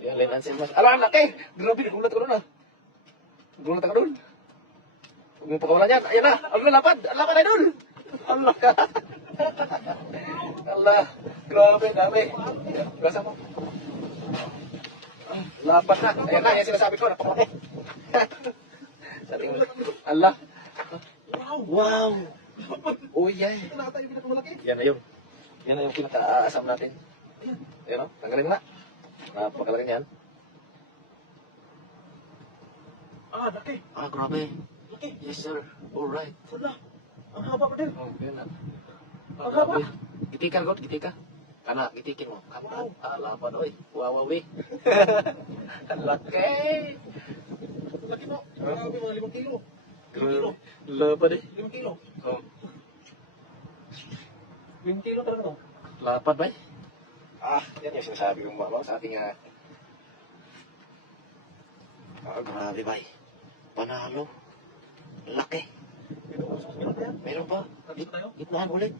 Yan, line and mas. Ala, ang laki! Grabe, nagulat ko doon ah. Nagulat ako doon. Huwag mo pakawalan yan. Ayan na, ang lapad! Ang lapad na doon! Ang laka! Allah, grabe, dami. Gasa mo. Lapad na. Ayan na, yan sinasabi ko. Napakalaki. Allah. Wow! Oh, yeah. Yan na yun. Yan na yung pinaka-aasam natin. Ayan o, tanggalin mo na. Napakalaki niyan. Laki. Grabe. Laki. Yes, sir. Alright. Wala. Ang haba pa din. Yan na. Ang haba. Gitikan, God. Gitika. Kana, gitikin mo. Kapag. Lapad, oy. Wawawi. Ang laki. Laki mo. Grabe, mga 5 kilo. Grabe. Lapad eh. 5 kilo. Oh. 5 kilo talaga to. Lapad ba eh? Yan yung sinasabi kong mama sa ating grabe ba eh. Panalo. Laki. Meron pa yan. Meron pa. Tapos tayo. Gitnaan ulit.